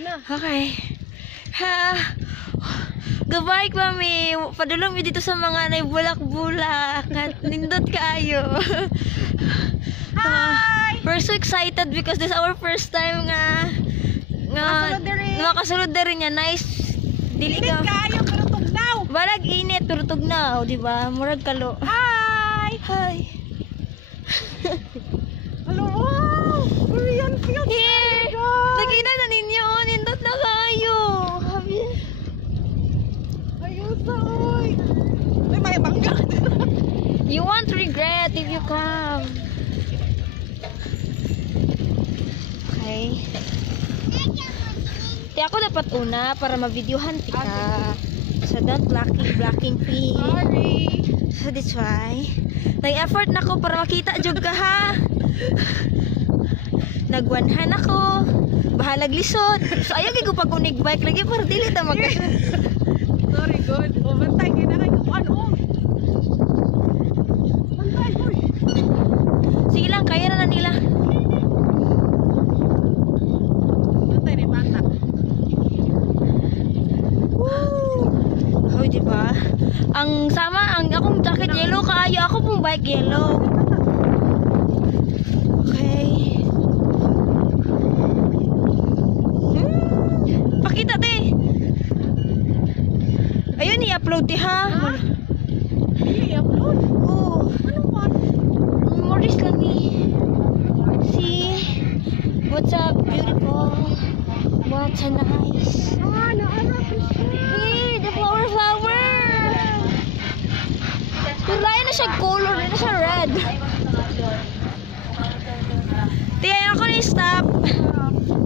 Okay. Ha. Goodbye, mami. Padulong mi dito sa mga naibulak-bulak. At nindot kaayo. Hi! We're so excited because this is our first time nga makasulod na rin niya. Nice. Dili Init ka. kayo pero tugnaw. Balag init pero tugnaw, di ba? Murag kalo. Hi! Hi. Hello, wow! Korean field. Here. Nakita na ninyo. Nindot na kayo. Ayun sa oy. May bangga. You won't regret if you come. Okay. Di ako dapat una para ma-videohan kita. So don't blocking me. Sorry. So that's why. Nag-effort na ko para makita jud ka ha. Nagwanhan ako. Bahalag lisod. So ayaw ko pag unig bike lagi para dili ta mag. Sorry, good. O, bantay. Kailangan ko ano. Bantay, boy. Sige lang, kaya na nila. Bantay rin, bata. Woo! Oh, di ba? Ang akong jacket yellow kaayo, ako pong bike yellow. Okay. Pakita te. Ayun i-upload ti ha. Hindi, upload. Oh, Ano ba? memories lang ni. See? What's up, beautiful? What's a nice? Naarap ko siya. Hey, the flower. Kulay na siya color, na siya red. Tiyan ako ni Star.